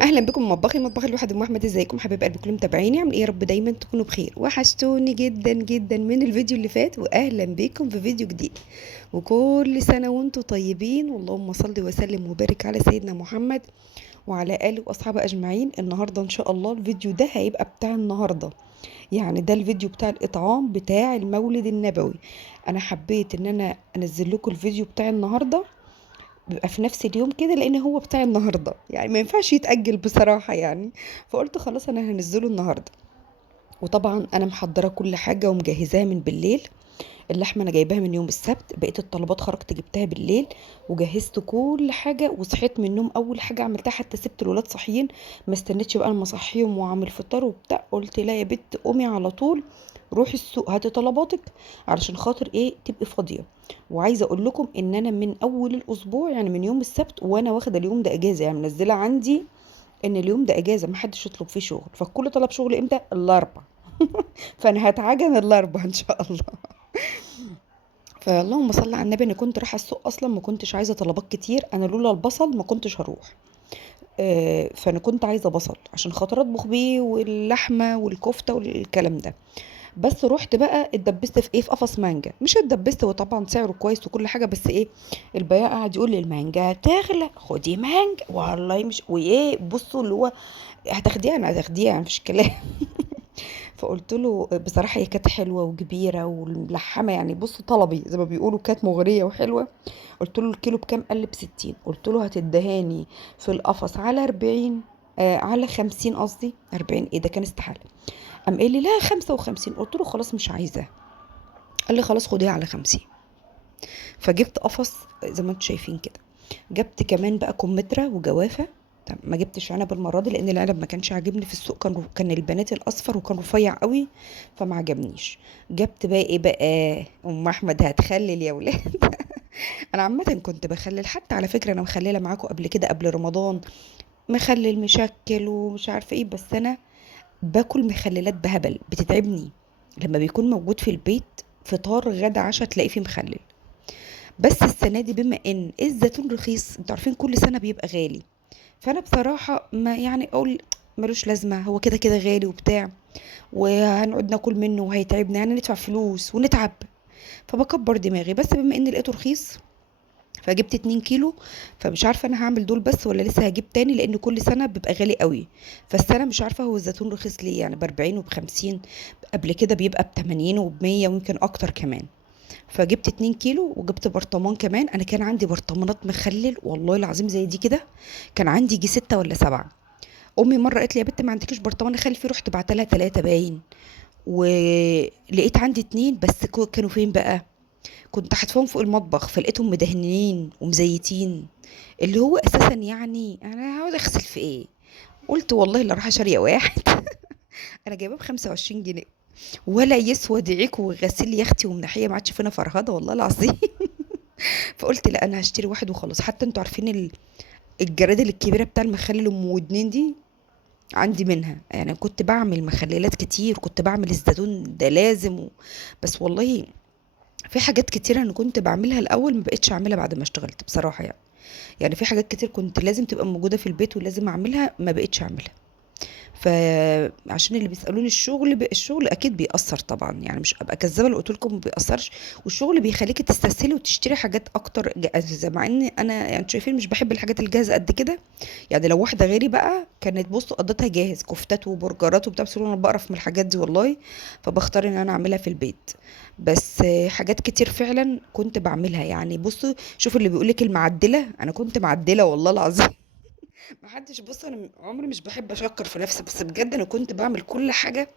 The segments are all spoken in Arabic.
اهلا بكم مطبخي مطبخ الواحد ام احمد. ازيكم حبايب قلبي كلهم متابعيني؟ عامل ايه؟ يا رب دايما تكونوا بخير. وحشتوني جدا جدا من الفيديو اللي فات، واهلا بكم في فيديو جديد. وكل سنه وانتم طيبين، واللهم صل وسلم وبارك على سيدنا محمد وعلى اله واصحابه اجمعين. النهارده ان شاء الله الفيديو ده هيبقى بتاع النهارده، يعني ده الفيديو بتاع الاطعام بتاع المولد النبوي. انا حبيت ان انا انزل لكم الفيديو بتاع النهارده بيبقى في نفس اليوم كده، لان هو بتاع النهارده يعني ما ينفعش يتأجل بصراحة يعني. فقلت خلاص انا هنزله النهارده. وطبعا انا محضره كل حاجه ومجهزاها من بالليل. اللحمه انا جايباها من يوم السبت، بقيه الطلبات خرجت جبتها بالليل وجهزت كل حاجه. وصحيت من النوم اول حاجه عملتها، حتى سبت الولاد صاحيين، ما استنيتش بقى لما اصحيهم واعمل فطار وبتاع. قلت لا يا بت، قومي على طول روحي السوق هاتي طلباتك علشان خاطر ايه تبقي فاضيه. وعايزه اقول لكم ان انا من اول الاسبوع، يعني من يوم السبت وانا واخده اليوم ده اجازه، يعني منزله عندي ان اليوم ده اجازه ما حدش يطلب فيه شغل. فالكل طلب شغل امتى؟ الاربع. فانا هتعجن الاربع ان شاء الله. فاللهم صل على النبي، انا كنت رايحه السوق اصلا ما كنتش عايزه طلبات كتير، انا لولا البصل ما كنتش هروح. فانا كنت عايزه بصل عشان خاطر اطبخ بيه واللحمه والكفته والكلام ده. بس رحت بقى اتدبست في ايه، في قفص مانجا. مش اتدبست، هو طبعا سعره كويس وكل حاجه، بس ايه، البياع قاعد يقول لي المانجا تغلى، خدي مانجا والله مش وايه، بصوا اللي هو هتاخديها، انا هتاخديها مفيش كلام. فقلت له بصراحه هي كانت حلوه وكبيره وملحمه، يعني بص طلبي زي ما بيقولوا كانت مغريه وحلوه. قلت له الكيلو بكام؟ قال لي ب60. قلت له هتدهاني في القفص على 40، على 50، قصدي 40 ايه ده كان استحاله. قام قال لي لا 55. قلت له خلاص مش عايزاه. قال لي خلاص خديها على 50. فجبت قفص زي ما انتم شايفين كده. جبت كمان بقى كمثرى وجوافه. طب ما جبتش عنب المره دي لان العنب ما كانش عاجبني في السوق، كان البنات الاصفر وكان رفيع قوي فما عجبنيش. جبت بقى ايه بقى، ام احمد هتخلل يا ولاد. انا عامه كنت بخلل، حتى على فكره انا مخلله معاكم قبل كده قبل رمضان، مخلل مشكل ومش عارفه ايه. بس انا باكل مخللات بهبل بتتعبني لما بيكون موجود في البيت فطار غدا عشاء تلاقيه فيه مخلل. بس السنه دي بما ان الزيتون رخيص، انتوا عارفين كل سنه بيبقى غالي، فانا بصراحه ما يعني اقول ملوش لازمه، هو كده كده غالي وبتاع، وهنقعد ناكل منه وهيتعبنا، يعني ندفع فلوس ونتعب. فبكبر دماغي، بس بما ان لقيته رخيص فجبت 2 كيلو. فمش عارفه انا هعمل دول بس ولا لسه هجيب تاني، لان كل سنه بيبقى غالي قوي. فالسنه مش عارفه هو الزيتون رخيص ليه، يعني ب40 وب50. قبل كده بيبقى ب80 وب100 ويمكن اكتر كمان. فجبت 2 كيلو وجبت برطمان كمان. انا كان عندي برطمانات مخلل والله العظيم زي دي كده، كان عندي يجي 6 ولا 7. امي مره قالت لي يا بنت ما عندكيش برطمان اخلي فيه، رحت بعتلها 3 باين. ولقيت عندي 2 بس كانوا فين بقى؟ كنت حاتفاهم فوق المطبخ فلقيتهم مدهنين ومزيتين، اللي هو اساسا يعني انا هقعد اغسل في ايه؟ قلت والله اللي راح اشتري واحد. انا جايباه ب25 جنيه، ولا يسوى دعيك وغسيل يا اختي ومناحيه ما عادش فينا فرهده والله العظيم. فقلت لا انا هشتري واحد وخلاص. حتى انتوا عارفين الجرادل الكبيره بتاع المخلل ام ودنين دي، عندي منها. يعني كنت بعمل مخللات كتير، كنت بعمل الزيتون ده لازم بس والله في حاجات كتيرة انا كنت بعملها الاول ما بقتش اعملها بعد ما اشتغلت بصراحة يعني. يعني في حاجات كتير كنت لازم تبقى موجودة في البيت ولازم اعملها ما بقتش اعملها. فعشان اللي بيسالوني الشغل الشغل اكيد بيأثر طبعا، يعني مش ابقى كذابه لو قلت لكم ما بيأثرش. والشغل بيخليكي تستسهلي وتشتري حاجات اكتر جاهزه، مع ان انا يعني انتوا شايفين مش بحب الحاجات الجاهزه قد كده. يعني لو واحده غيري بقى كانت بصوا قضتها جاهز كفتات وبرجرات وبتاع، بس انا بقرف من الحاجات دي والله. فبختار ان انا اعملها في البيت. بس حاجات كتير فعلا كنت بعملها. يعني بصوا شوفوا اللي بيقولك المعدله، انا كنت معدله والله العظيم. ما حدش، بص انا عمري مش بحب اشكر في نفسي، بس بجد انا كنت بعمل كل حاجه،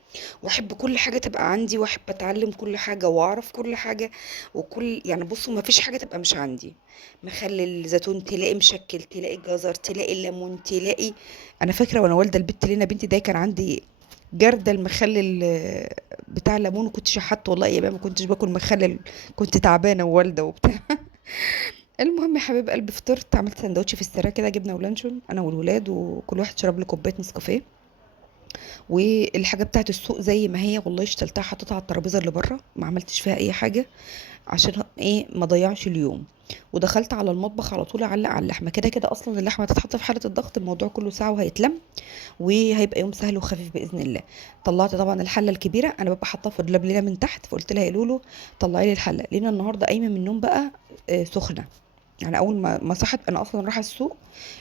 واحب كل حاجه تبقى عندي، واحب اتعلم كل حاجه واعرف كل حاجه. وكل يعني بصوا ما فيش حاجه تبقى مش عندي. مخلل زيتون تلاقي، مشكل تلاقي، جزر تلاقي، ليمون تلاقي. انا فاكره وانا والده البت لينا بنتي ده كان عندي جردل المخلل بتاع الليمون، وكنت شحت والله يا ما كنتش باكل مخلل، كنت تعبانه ووالده وبتاع. المهم يا حبيب قلبي فطرت، عملت سندوتش في السريع كده، جبنه ولانشون انا والولاد، وكل واحد شرب له كوبايه نسكافيه. والحاجه بتاعت السوق زي ما هي والله اشتلتها حطيتها على الترابيزه اللي بره، ما عملتش فيها اي حاجه عشان ايه ما ضيعش اليوم. ودخلت على المطبخ على طول اعلق على اللحمه، كده كده اصلا اللحمه تتحط في حاله الضغط الموضوع كله ساعه وهيتلم، وهيبقى يوم سهل وخفيف باذن الله. طلعت طبعا الحله الكبيره، انا ببقى حاطاها في الدولاب لينا من تحت، فقلت لها يا لولو طلعي لي الحله، لينا النهارده قايمه من النوم بقى سخنه. يعني اول ما صحت انا اصلا رايحه السوق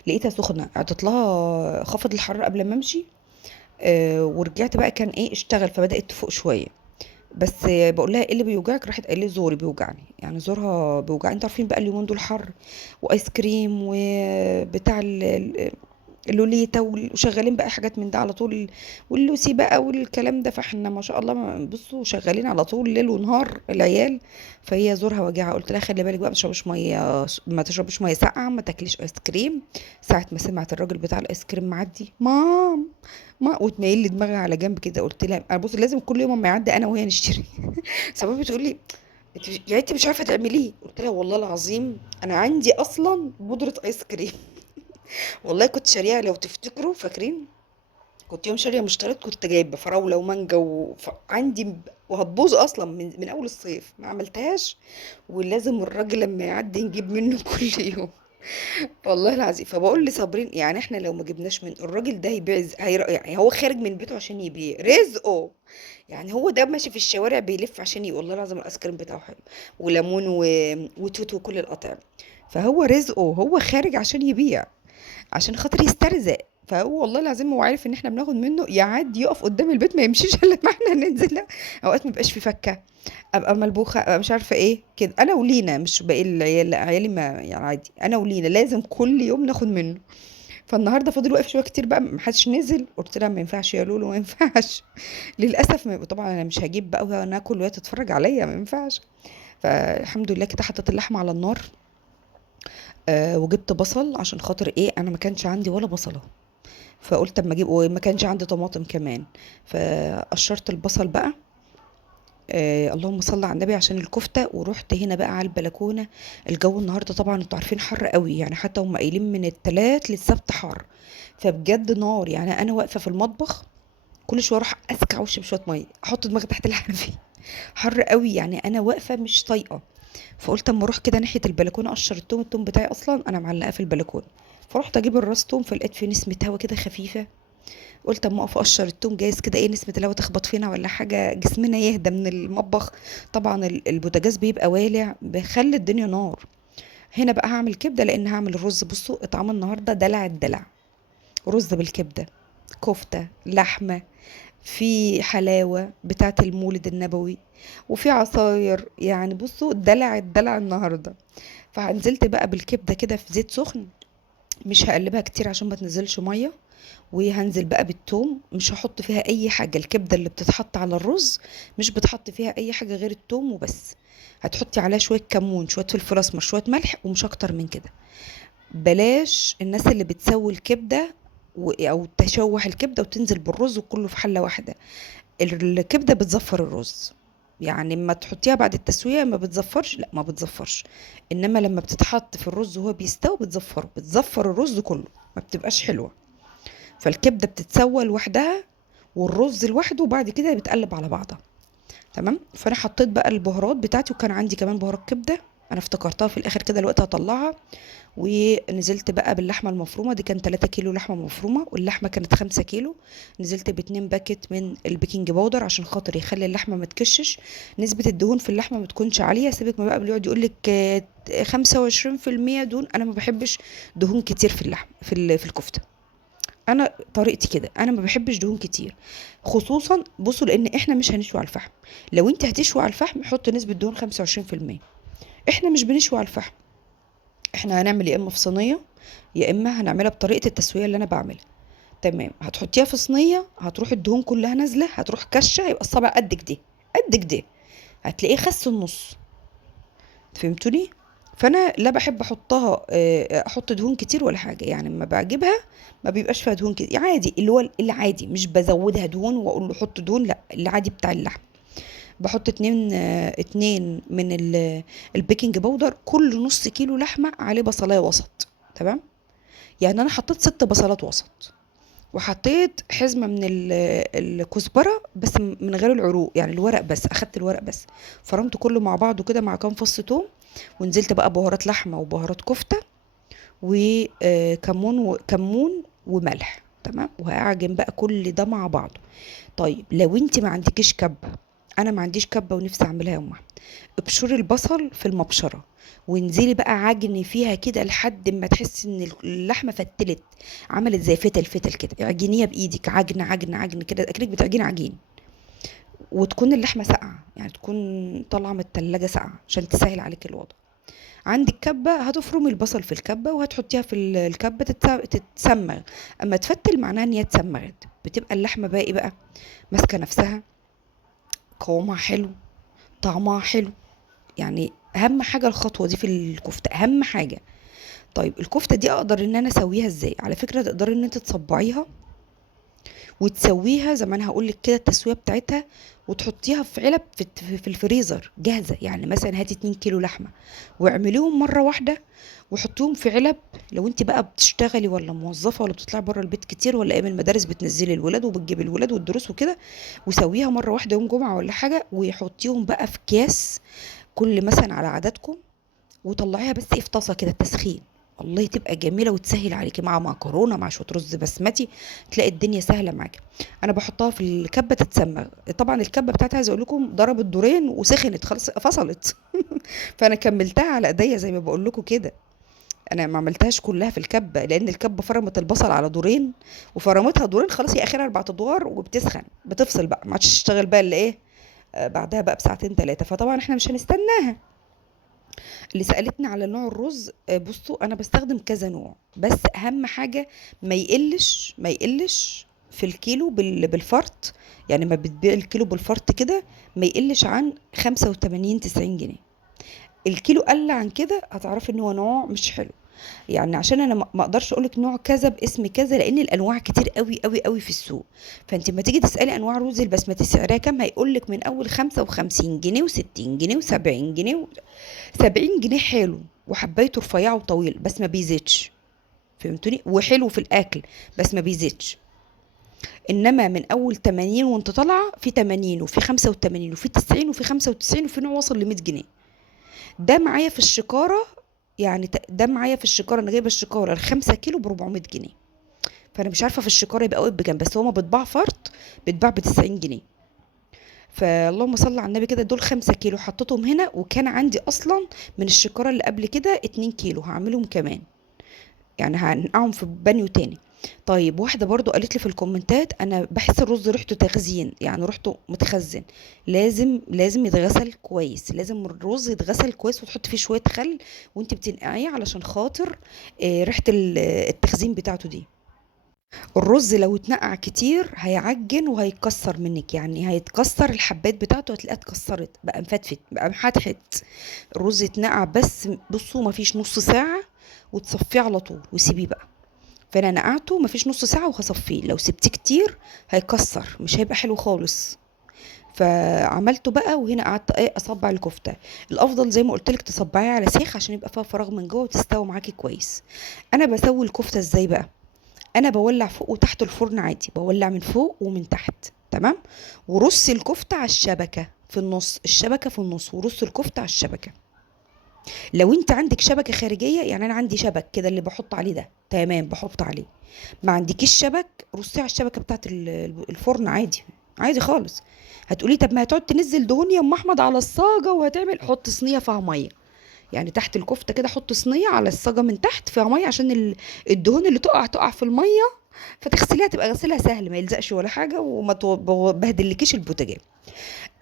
لقيتها سخنه، اعطيت لها خفض الحراره قبل ما امشي. ورجعت بقى كان ايه اشتغل فبدات تفوق شويه. بس بقول لها ايه اللي بيوجعك؟ راحت قال لي زوري بيوجعني، يعني زورها بيوجعني. انتوا عارفين بقى اليومين دول حر وايس كريم وبتاع اللوليتا وشغالين بقى حاجات من ده على طول، واللوسي بقى والكلام ده، فاحنا ما شاء الله بصوا شغالين على طول ليل ونهار العيال. فهي زورها وجعها، قلت لها خلي بالك بقى ما تشربيش ميه، ما تشربيش ميه ساقعه، ما تاكليش ايس كريم. ساعه ما سمعت الراجل بتاع الايس كريم معدي مام ما وتميل لي دماغي على جنب كده، قلت لها انا بص لازم كل يوم ما يعدي انا وهي نشتري. سبب بتقول لي يعني انت مش عارفه تعمليه؟ قلت لها والله العظيم انا عندي اصلا بودره ايس كريم. والله كنت شاريها لو تفتكروا فاكرين، كنت يوم شاريه مشتريات، كنت جايبه فراوله ومانجا عندي وهتبوظ اصلا من اول الصيف ما عملتهاش، ولازم الراجل لما يعدي نجيب منه كل يوم. والله العظيم فبقول لصابرين يعني احنا لو ما جبناش من الراجل ده هيبيع يعني هو خارج من بيته عشان يبيع رزقه. يعني هو ده ماشي في الشوارع بيلف عشان والله العظيم الايس كريم بتاعه حلو، وليمون وتوت وكل القطع. فهو رزقه، هو خارج عشان يبيع، عشان خاطر يسترزق. فهو والله العظيم هو عارف ان احنا بناخد منه، يعدي يقف قدام البيت ما يمشيش الا ما احنا ننزل. اوقات ما بيبقاش في فكه، ابقى ملبوخه، ابقى مش عارفه ايه كده، انا ولينا مش باقي العيال، لا عيالي ما يعني عادي، انا ولينا لازم كل يوم ناخد منه. فالنهارده فضل واقف شويه كتير بقى ما حدش نزل، قلت لها ما ينفعش يا لولو ما ينفعش. للاسف طبعا انا مش هجيب بقى وناكل وهي تتفرج عليا، ما ينفعش. فالحمد لله كده حطيت اللحمه على النار. وجبت بصل عشان خاطر ايه انا ما كانش عندي ولا بصله، فقلت اما اجيب، وما كانش عندي طماطم كمان، فقشرت البصل بقى. اللهم صل على النبي عشان الكفته، ورحت هنا بقى على البلكونه. الجو النهارده طبعا انتوا عارفين حر قوي، يعني حتى هم قايلين من التلات للسبت حر، فبجد نار. يعني انا واقفه في المطبخ كل شويه اروح اسكع وشي بشويه ميه، احط دماغي تحت الحنفيه. حر قوي يعني انا واقفه مش طايقه. فقلت اما اروح كده ناحيه البلكونه اقشر التوم بتاعي اصلا انا معلقاه في البلكونه. فرحت اجيب الراس توم، فلقيت في نسمه هوا كده خفيفه، قلت اما اقف اقشر التوم جايز كده ايه نسمه الهوا تخبط فينا ولا حاجه جسمنا يهدى من المطبخ. طبعا البوتاجاز بيبقى والع بخلي الدنيا نار. هنا بقى هعمل كبده، لان هعمل الرز. بصوا اتعمل النهارده دلع الدلع، رز بالكبده، كفته، لحمه، في حلاوه بتاعه المولد النبوي، وفي عصاير. يعني بصوا دلع الدلع النهارده. فنزلت بقى بالكبده كده في زيت سخن، مش هقلبها كتير عشان ما تنزلش ميه. وهنزل بقى بالثوم، مش هحط فيها اي حاجه، الكبده اللي بتتحط على الرز مش بتحط فيها اي حاجه غير الثوم وبس. هتحطي عليها شويه كمون، شويه فلفل اسمر، شويه ملح، ومش اكتر من كده. بلاش الناس اللي بتسوي الكبده او تشوح الكبده وتنزل بالرز وكله في حله واحده. الكبده بتزفر الرز، يعني اما تحطيها بعد التسويه ما بتزفرش، لا ما بتزفرش. انما لما بتتحط في الرز وهو بيستوي بتزفره، بتزفر الرز كله، ما بتبقاش حلوه. فالكبده بتتسوى لوحدها والرز لوحده، وبعد كده بتقلب على بعضها. تمام. فانا حطيت بقى البهارات بتاعتي، وكان عندي كمان بهارات كبده انا افتكرتها في الاخر كده الوقت هطلعها. ونزلت بقى باللحمه المفرومه، دي كان 3 كيلو لحمه مفرومه، واللحمه كانت 5 كيلو. نزلت باتنين باكت من البيكنج باودر عشان خاطر يخلي اللحمه ما تكشش. نسبه الدهون في اللحمه ما تكونش عاليه، سيبك ما بقى اللي يقعد يقول لك 25% دهون، انا ما بحبش دهون كتير في اللحم في الكفته. انا طريقتي كده، انا ما بحبش دهون كتير. خصوصا بصوا لان احنا مش هنشوي على الفحم. لو انت هتشوي على الفحم حط نسبه دهون 25%. احنا مش بنشوي على الفحم، احنا هنعمل يا اما في صينيه، يا اما هنعملها بطريقه التسويه اللي انا بعملها. تمام. هتحطيها في صينيه، هتروح الدهون كلها نازله، هتروح كشه، يبقى الصبع قد كده، قد كده، هتلاقيه خس النص. فهمتوني؟ فانا لا بحب احطها احط دهون كتير ولا حاجه، يعني لما بعجبها ما بيبقاش فيها دهون كتير، يعني عادي اللي هو العادي، مش بزودها دهون واقول له حط دهون، لا العادي بتاع اللحم. بحط اتنين من البيكنج باودر، كل نص كيلو لحمه عليه بصلايه وسط. تمام. يعني انا حطيت 6 بصلات وسط، وحطيت حزمة من الكزبرة بس من غير العروق، يعني الورق بس، اخدت الورق بس. فرمته كله مع بعضه كده مع كام فص توم، ونزلت بقى بهارات لحمة وبهارات كفتة وكمون وكمون وملح، تمام. وهعجن بقى كل ده مع بعضه. طيب لو انت ما عندكيش كبة، انا ما عنديش كبة ونفسي اعملها يا ام احمد، ابشري البصل في المبشرة وانزلي بقى عجني فيها كده لحد ما تحسي ان اللحمة فتلت، عملت زي فتل فتل كده، اعجنيها بايدك عجن عجن عجن كده اكنك بتعجني عجين. وتكون اللحمة ساقعة، يعني تكون طالعة من التلاجة ساقعة عشان تسهل عليك الوضع. عندك كبة، هتفرمي البصل في الكبة وهتحطيها في الكبة تتسمغ. اما تفتل معناها ان هي اتسمغت، بتبقى اللحمة بقى ايه بقى، ماسكة نفسها، قوامها حلو، طعمها حلو. يعني اهم حاجة الخطوة دي في الكفتة، اهم حاجة. طيب الكفتة دي اقدر ان انا اسويها ازاي؟ على فكرة تقدري ان انت تصبعيها وتسويها زي ما انا هقول لك كده التسويه بتاعتها، وتحطيها في علب في الفريزر جاهزه. يعني مثلا هاتي 2 كيلو لحمه واعمليهم مره واحده وحطيهم في علب. لو انت بقى بتشتغلي ولا موظفه ولا بتطلعي بره البيت كتير ولا ايام المدارس بتنزلي الولاد وبتجيبي الولاد والدروس وكده، وسويها مره واحده يوم جمعه ولا حاجه، وحطيهم بقى في اكياس كل مثلا على عددكم، وطلعيها بس ايه في طاسه كده تسخين. والله تبقى جميله وتسهل عليكي مع مكرونه مع شويه رز بسمتي، تلاقي الدنيا سهله معاكي. انا بحطها في الكبه تتسمى. طبعا الكبه بتاعتي عايزه اقول لكم ضربت دورين وسخنت خلاص فصلت. فانا كملتها على ايديا زي ما بقول لكم كده. انا ما عملتهاش كلها في الكبه لان الكبه فرمت البصل على دورين، وفرمتها دورين خلاص، هي اخرها 4 ادوار وبتسخن بتفصل بقى، ما عادش تشتغل بقى الا ايه بعدها بقى بساعتين 3. فطبعا احنا مش هنستناها. اللي سألتني على نوع الرز، بصوا انا بستخدم كذا نوع، بس اهم حاجة ما يقلش في الكيلو بالفرط. يعني ما بتبيع الكيلو بالفرط كده ما يقلش عن 85 90 جنيه. الكيلو قل عن كده هتعرفي ان هو نوع مش حلو. يعني عشان انا ما اقدرش اقولك نوع كذا باسم كذا لان الانواع كتير قوي قوي قوي في السوق. فانت لما تيجي تسالي انواع الرز البسمتي سعرها كام، هيقولك من اول 55 جنيه و60 جنيه و70 جنيه. 70 جنيه حلو وحبايته رفيعه وطويل بس ما بيزيدش، فهمتوني، وحلو في الاكل بس ما بيزيدش. انما من اول 80 وانت طالعه، في 80 وفي 85 وفي 90 وفي 95 وفي نوع وصل ل 100 جنيه. ده معايا في الشكاره. يعني ده معايا في الشكاره، انا جايبه الشكاره ال5 كيلو ب 400 جنيه. فانا مش عارفه في الشكاره يبقى واقف بكام، بس هو ما بيتباع فرط، بيتباع ب 90 جنيه. فاللهم صل على النبي كده، دول 5 كيلو حطيتهم هنا، وكان عندي اصلا من الشكاره اللي قبل كده 2 كيلو هعملهم كمان، يعني هنقعهم في بانيو تاني. طيب واحده برضو قالت لي في الكومنتات، انا بحس الرز ريحته تخزين، يعني ريحته متخزن. لازم يتغسل كويس، لازم الرز يتغسل كويس وتحط فيه شويه خل وانت بتنقعيه علشان خاطر ريحه التخزين بتاعته دي. الرز لو اتنقع كتير هيعجن وهيتكسر منك، يعني هيتكسر الحبات بتاعته، هتلاقيها اتكسرت بقى مفتفت بقى محتحت. الرز يتنقع بس بصوا مفيش نص ساعة وتصفيه على طول وسيبيه بقى. فانا نقعته مفيش نص ساعة وهصفيه، لو سبتيه كتير هيكسر مش هيبقى حلو خالص. فعملته بقى، وهنا قعدت ايه اصبع الكفته. الافضل زي ما قلت لك تصبعيها على سيخ عشان يبقى فيها فراغ من جوه وتستوي معاكي كويس. انا بسوي الكفته ازاي بقى؟ انا بولع فوق وتحت الفرن عادي، بولع من فوق ومن تحت، تمام. ورص الكفته على الشبكه في النص، الشبكه في النص، ورص الكفته على الشبكه. لو انت عندك شبكه خارجيه، يعني انا عندي شبك كده اللي بحط عليه ده، تمام، بحط عليه. ما عندكيش شبك، رصيه على الشبكه بتاعت الفرن عادي، عادي خالص. هتقولي طب ما هتقعد تنزل دهون يا ام احمد على الصاجه وهتعمل، حط صينيه فيها ميه. يعني تحت الكفته كده حط صينيه على الصاجه من تحت فيها ميه عشان الدهون اللي تقع في الميه، فتغسليها تبقى غسيلها سهل ما يلزقش ولا حاجه وما تبهدلكيش البوتاجاز.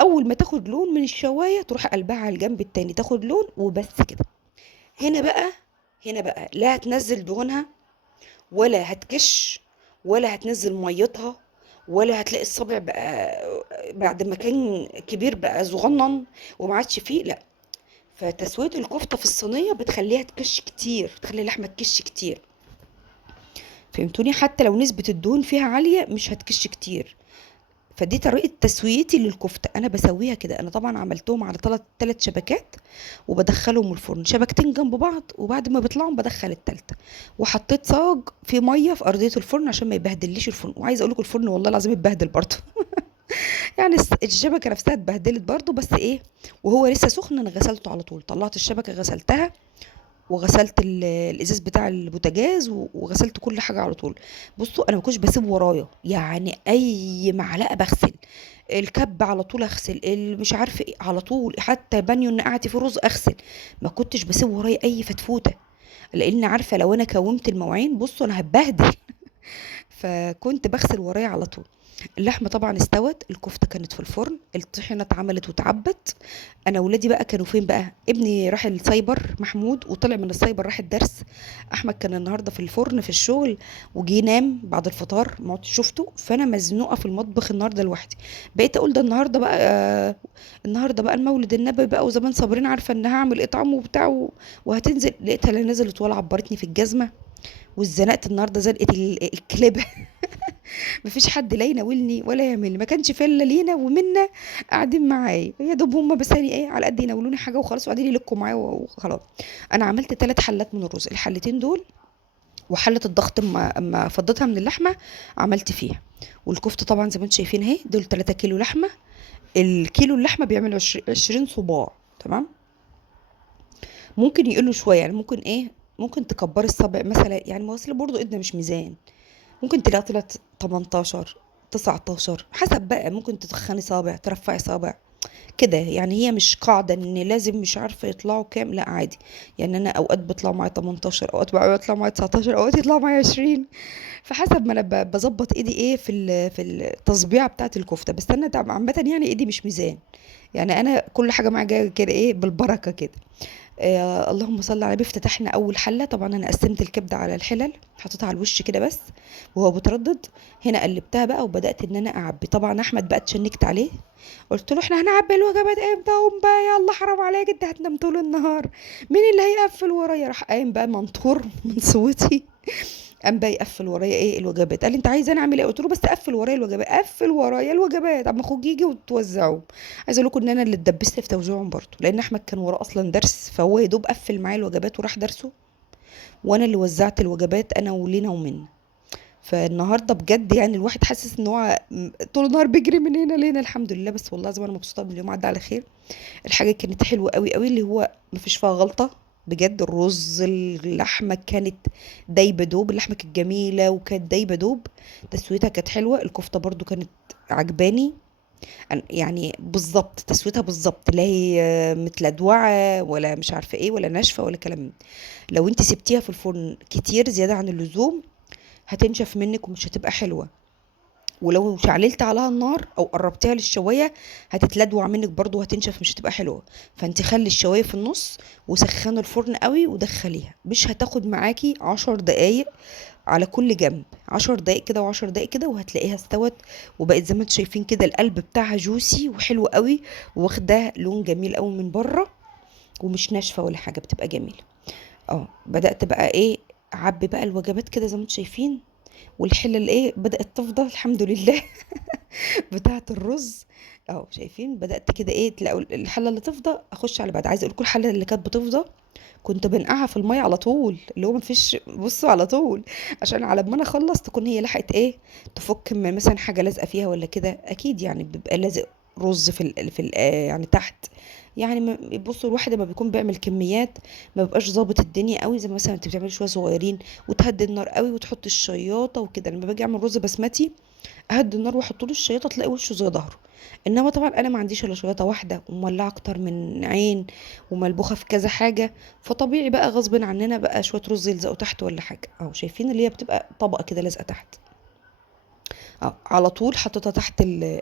اول ما تاخد لون من الشوايه تروح قلبها على الجنب التاني تاخد لون وبس كده. هنا بقى هنا بقى لا هتنزل دهونها ولا هتكش ولا هتنزل ميتها، ولا هتلاقي الصابع بقى بعد ما كان كبير بقى صغنن وما عادش فيه، لا. فتسويه الكفته في الصينيه بتخليها تكش كتير، بتخلي اللحمه تكش كتير، فهمتوني. حتى لو نسبه الدهون فيها عاليه مش هتكش كتير. فدي طريقة تسويتي للكفتة. انا بسويها كده. انا طبعا عملتهم على ثلاث شبكات، وبدخلهم الفرن شبكتين جنب بعض، وبعد ما بيطلعوا بدخل التالتة، وحطيت صاج في ميه في ارضيه الفرن عشان ما يبهدليش الفرن. وعايزه اقول لكم الفرن والله العظيم اتبهدل برضه. يعني الشبكه نفسها اتبهدلت برضه، بس ايه، وهو لسه سخن انا غسلته على طول. طلعت الشبكه غسلتها، وغسلت الازاز بتاع البوتاجاز، وغسلت كل حاجه على طول. بصوا انا ما كنتش بسيب ورايا، يعني اي معلقه بغسل، الكب على طول اغسل، مش عارفه ايه على طول، حتى بانيو نقعتي في الرز اغسل. ما كنتش بسيب ورايا اي فتفوته، لان عارفه لو انا كومت المواعين بصوا انا هتبهدل. فكنت بغسل ورايا على طول. اللحمه طبعا استوت، الكفته كانت في الفرن، الطحينه اتعملت واتعبت. انا ولادي بقى كانوا فين بقى؟ ابني راح السايبر محمود، وطلع من السايبر راح الدرس. احمد كان النهارده في الفرن في الشغل، وجي نام بعد الفطار ما عدتش شفته. فانا مزنوقه في المطبخ النهارده لوحدي. بقيت اقول ده النهارده بقى النهارده بقى المولد النبوي بقى، وزمان صابرين عارفه ان هعمل اطعام وبتاع وهتنزل، لقيتها لا نزلت ولا عبرتني في الجزمه. واتزنقت النهارده زنقه الكلاب. مفيش حد لا يناولني ولا يعمل، ما كانش في الا لينا ومنا قاعدين معايا يا دوب هم، بس يعني ايه على قد يناولوني حاجه وخلاص، وقاعدين يلكوا معايا وخلاص. انا عملت 3 حلات من الرز، الحلتين دول وحله الضغط اما فضيتها من اللحمه عملت فيها. والكفته طبعا زي ما انتم شايفين اهي، دول 3 كيلو لحمه. الكيلو اللحمه بيعمل 20 صباع. تمام. ممكن يقلوا شويه، يعني ممكن ايه، ممكن تكبري الصابع مثلا، يعني ما اصل برضه ايدنا مش ميزان. ممكن تلاقي طلعت 18، 19 حسب بقى، ممكن تتخني صابع ترفعي صابع كده. يعني هي مش قاعدة ان لازم مش عارفة يطلعوا كام، لا عادي. يعني انا اوقات بيطلعوا معايا 18، اوقات بقى يطلعوا معايا 19، اوقات يطلعوا معايا 20. فحسب ما انا بظبط ايدي ايه في التصبيعة بتاعة الكفتة. بس انا عامة يعني ايدي مش ميزان، يعني انا كل حاجة معايا جاية كده ايه بالبركة كده. اللهم صل على النبي. افتتحنا اول حله، طبعا انا قسمت الكبده على الحلل، حطيتها على الوش كده بس وهو بتردد. هنا قلبتها بقى وبدات ان انا اعبي. طبعا احمد بقى اتشنكت عليه، قلت له احنا هنعبي الوجبات امتى؟ قوم بقى يلا حرام عليك، انت هتنام طول النهار، مين اللي هيقفل ورايا؟ راح قايم بقى منطور من صوتي، قام بقى يقفل ورايا ايه الوجبات. قال لي انت عايز انا اعمل ايه؟ قلت له بس قفل ورايا الوجبات، قفل ورايا الوجبات اما اخوك يجي وتوزعهم. عايزه اقول لكم ان انا اللي اتدبست في توزيعهم برضه، لان احمد كان وراه اصلا درس، فهو يا دوب قفل معايا الوجبات وراح درسه، وانا اللي وزعت الوجبات انا ولينا ومنا. فالنهارده بجد يعني الواحد حاسس ان هو طول النهار بيجري من هنا لهنا. الحمد لله. بس والله زي ما انا مبسوطه ان اليوم عدى على خير. الحاجه كانت حلوه قوي قوي، اللي هو مفيش فيها غلطه بجد. الرز، اللحمه كانت دايبه دوب، اللحمه كانت جميله وكانت دايبه دوب. تسويتها كانت حلوه. الكفته برضو كانت عجباني. يعني بالظبط تسويتها بالظبط، لا هي متلدوعه ولا مش عارفه ايه ولا ناشفه ولا كلام لو انت سبتيها في الفرن كتير زياده عن اللزوم هتنشف منك ومش هتبقى حلوه. ولو شعللت عليها النار او قربتيها للشوايه هتتلدوع منك برضو وهتنشف مش هتبقى حلوه. فانت خلي الشوايه في النص، وسخني الفرن قوي ودخليها، مش هتاخد معاكي 10 دقايق على كل جنب. 10 دقايق كده وعشر دقايق كده وهتلاقيها استوت، وبقت زي ما انتم شايفين كده القلب بتاعها جوسي وحلو قوي، واخده لون جميل قوي من بره، ومش ناشفه ولا حاجه، بتبقى جميله. بدات بقى ايه، اعبي بقى الوجبات كده زي ما انتم شايفين. والحله ايه بدات تفضى الحمد لله. بتاعة الرز شايفين بدأت كده ايه، تلاقوا الحلة اللي تفضى اخش على بعد. عايزه اقول لكم الحلة اللي كانت بتفضى كنت بنقعها في المية على طول، اللي هو مفيش بصوا على طول، عشان على ما انا اخلص تكون هي لحقت ايه تفك من مثلا حاجة لازقة فيها ولا كده. اكيد يعني بيبقى لازق رز في ال يعني تحت. يعني بصوا الواحد لما بيكون بيعمل كميات ما بيبقاش ظابط الدنيا قوي، زي مثلا انت بتعملي شويه صغيرين وتهدي النار قوي وتحط الشياطه وكده. لما باجي اعمل رز بسمتي اهدي النار واحط له الشياطه تلاقي وشه زي ظهره. انما طبعا انا ما عنديش الا شياطه واحده ومولعه اكتر من عين وملبوخه في كذا حاجه، فطبيعي بقى غصب عننا بقى شويه رز يلزقوا تحت ولا حاجه. شايفين اللي هي بتبقى طبقه كده لازقه تحت. على طول حطيتها تحت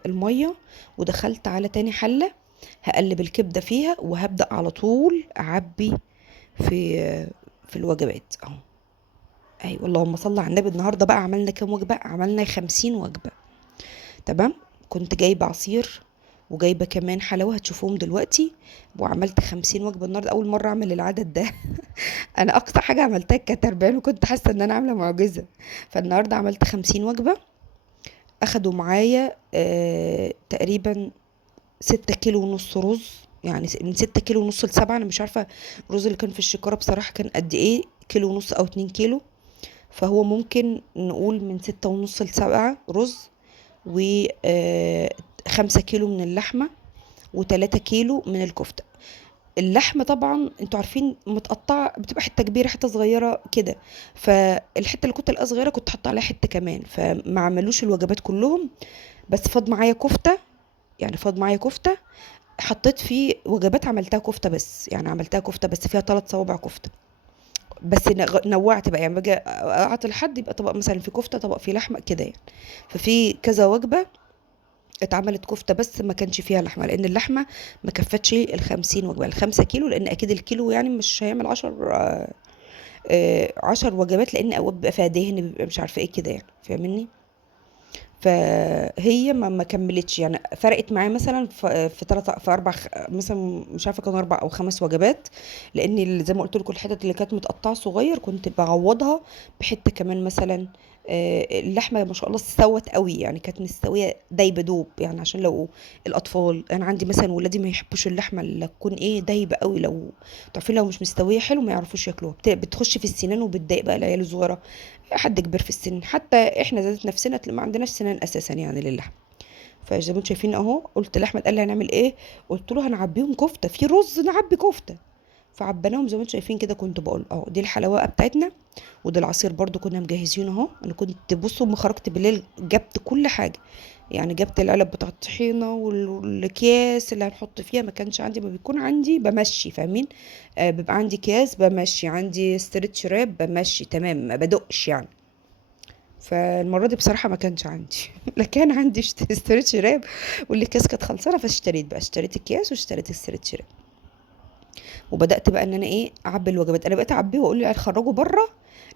الميه، ودخلت على تاني حله هقلب الكبده فيها، وهبدا على طول اعبي في في الوجبات ايوه اللهم صل على النبي. النهارده بقى عملنا كام وجبه؟ عملنا 50 وجبه. تمام. كنت جايبة عصير وجايبة كمان حلاوة هتشوفوهم دلوقتي، وعملت 50 وجبة النهاردة. أول مرة أعمل العدد ده. أنا أقصى حاجة عملتها كانت 40، وكنت حاسة إن أنا عاملة معجزة. فالنهاردة عملت 50 وجبة. اخدوا معايا تقريبا 6 كيلو ونص رز. يعني من 6 كيلو ونص ل7، انا مش عارفه الرز اللي كان في الشكاره بصراحه كان قد ايه، كيلو ونص او 2 كيلو. فهو ممكن نقول من 6 ونص ل7 رز، و 5 كيلو من اللحمه، و3 كيلو من الكفته. اللحمه طبعا انتوا عارفين متقطعه، بتبقى حته كبيره حته صغيره كده، فالحته اللي كنت الاقيها صغيره كنت حاطه عليها حته كمان، فما عملوش الوجبات كلهم. بس فاض معايا كفته، يعني فاض معايا كفته، حطيت فيه وجبات عملتها كفته بس، يعني عملتها كفته بس فيها 3 صوابع كفته بس. نوعت بقى، يعني باجي اعطي لحد يبقى طبق مثلا فيه كفته، طبق فيه لحمه كده يعني. ففي كذا وجبه اتعملت كفته بس ما كانش فيها لحمه، لان اللحمه ما كفتش ال50 وجبه، ال5 كيلو، لان اكيد الكيلو يعني مش هيعمل 10 وجبات، لان اوقات بيبقى فيها دهن، بيبقى مش عارفه ايه كده يعني، فاهمني؟ فهي ما كملتش، يعني فرقت معايا مثلا في 4 مثلا، مش عارفه كانوا 4 او 5 وجبات، لان زي ما قلت لكم الحتت اللي كانت متقطعه صغير كنت بعوضها بحته كمان مثلا. اللحمه ما شاء الله استوت قوي، يعني كانت مستويه دايبه دوب، يعني عشان لو الاطفال، انا عندي مثلا ولادي ما يحبوش اللحمه اللي تكون ايه دايبه قوي، لو تعرفين لو مش مستويه حلو ما يعرفوش ياكلوها، بتخش في السنان وبتضايق بقى العيال الصغيره، حد كبير في السن، حتى احنا ذات نفسنا تلاقي ما عندناش سنان اساسا يعني للحم. فزي ما انتم شايفين اهو، قلت لاحمد قال لي هنعمل ايه، قلت له هنعبيهم كفته في رز، نعبي كفته. فعبيناهم زي ما انتم شايفين كده، كنت بقول اهو دي الحلاوه بتاعتنا. وده العصير برضو كنا مجهزينه اهو، انا كنت بصوا ما خرجت بالليل جبت كل حاجه، يعني جبت العلب بتاع الطحينه والاكياس اللي هنحط فيها، ما كانش عندي، ما بيكون عندي بمشي، فاهمين؟ بيبقى عندي اكياس بمشي، عندي ستريتش راب بمشي تمام، ما بدقش يعني. فالمرة دي بصراحة ما كانش عندي لا كان عندي اشتريت شراب، والاكياس كانت خلصانة، فاشتريت بقى، اشتريت اكياس واشتريت الستريت شراب. وبدأت بقى ان انا ايه اعبي الوجبات، انا بقيت اعبيه واقول لي خرجوا بره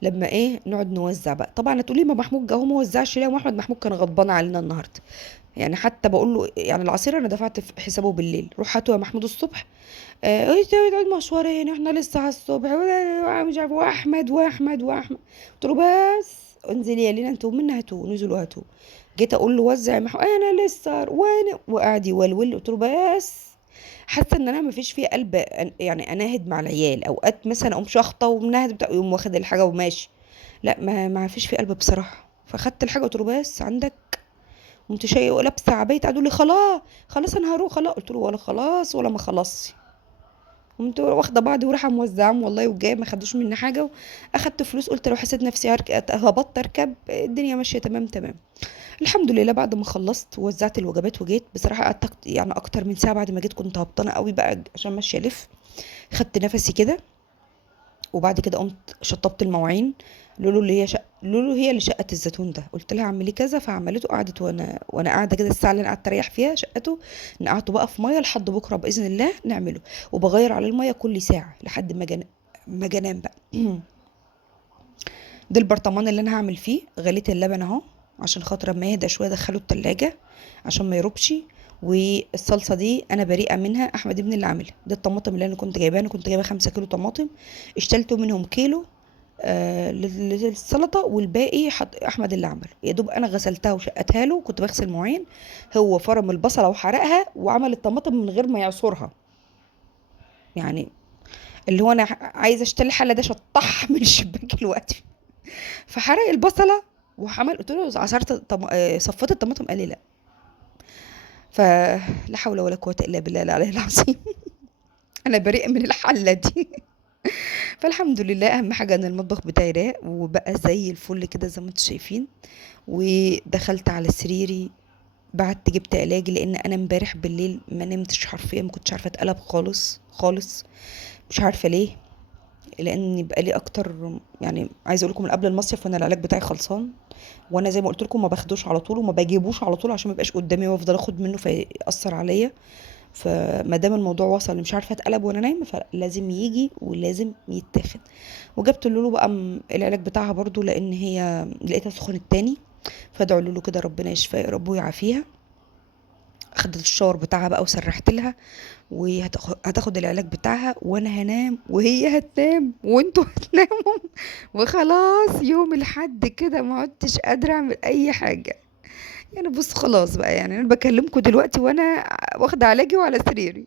لما ايه نقعد نوزع بقى. طبعا هتقولي ما محمود جه ما وزعش ليه، واحمد محمود كان غضبان علينا النهارده، يعني حتى بقول له يعني العصير انا دفعت في حسابه بالليل، روح هاتوا يا محمود الصبح. ايه تقعد مشوارين احنا لسه على الصبح، مش عارف، واحمد. قلت له بس انزلي يا لينا انتوا منا هاتوه، نزلوا هاتوه. جيت اقول له وزع يا محمود، انا لسه وانا، وقعد يولول. قلت له بس، حاسه ان انا مفيش فيه قلب يعني اناهد مع العيال، اوقات مثلا اقوم شخطه ومنهد بتاع، يقوم واخد الحاجه وماشي. لا ما فيش فيه قلب بصراحه. فاخدت الحاجه قلت له بس عندك. قمت شايله لابسه عبايه، قعدوا لي خلاص خلاص انا هروح خلاص، قلت له ولا خلاص ولا ما خلصش. قمت واخده بعضي ورايحه موزعهم والله، وجايه ما خدوش مني حاجه، واخدت فلوس، قلت لو حسيت نفسي هبطت اركب الدنيا ماشيه تمام تمام. الحمد لله بعد ما خلصت ووزعت الوجبات وجيت، بصراحه قعدت يعني اكتر من ساعه بعد ما جيت، كنت هبطانه قوي بقى عشان ماشيه الف. خدت نفسي كده، وبعد كده قمت شطبت المواعين. لولو هي اللي شقت الزيتون ده، قلت لها اعملي كذا فعملته، قعدت وانا قاعده كده الساعه اللي انا قعدت اريح فيها شقته، نقعته بقى في ميه لحد بكره باذن الله نعمله، وبغير عليه الميه كل ساعه لحد ما انام بقى ده البرطمان اللي انا هعمل فيه. غليت اللبن اهو عشان خاطر اما يهدى شويه ادخله التلاجة عشان ما يربش. والصلصه دي انا بريئه منها، احمد ابني اللي عاملها. ده الطماطم اللي انا كنت جايباها، انا كنت جايبه 5 كيلو طماطم، اشتلت منهم كيلو للسلطه، والباقي احمد اللي عمله، يا دوب انا غسلتها وشقتها له، كنت بغسل مواعين، هو فرم البصله وحرقها وعمل الطماطم من غير ما يعصرها، يعني اللي هو انا عايزه اشتري الحله ده شطح من الشباك دلوقتي. فحرق البصله وعمل، قلت له عصرت صفيت الطماطم، قال لي لا. فلا حول ولا قوه الا بالله العلي العظيم انا بريء من الحله دي فالحمد لله، اهم حاجه ان المطبخ بتاعي راق وبقى زي الفل كده زي ما انتم شايفين. ودخلت على سريري، بعدت جبت علاجي، لان انا امبارح بالليل ما نمتش حرفيا، ما كنتش عارفه اتقلب خالص خالص، مش عارفه ليه. لان بقالي اكتر، يعني عايزه اقول لكم من قبل المصيف وانا العلاج بتاعي خلصان، وانا زي ما قلت لكم ما باخدوش على طول وما بجيبوش على طول عشان ما يبقاش قدامي وافضل اخد منه فيأثر عليا. فما دام الموضوع وصل مش عارفه اتقلب وانا نايمه، فلازم يجي ولازم يتاخد. وجبت لولو بقى العلاج بتاعها برضو، لان هي لقيتها سخنت تاني، فادعوا لولو كده ربنا يشفيها يا رب ويعافيها. اخدت الشاور بتاعها بقى وسرحت لها، وهتاخد العلاج بتاعها، وانا هنام وهي هتنام وانتوا هتناموا وخلاص يوم الحد كده ما عدتش قادره اعمل اي حاجه. يعني بص خلاص بقى، يعني انا بكلمكم دلوقتي وانا واخده علاجي وعلى سريري.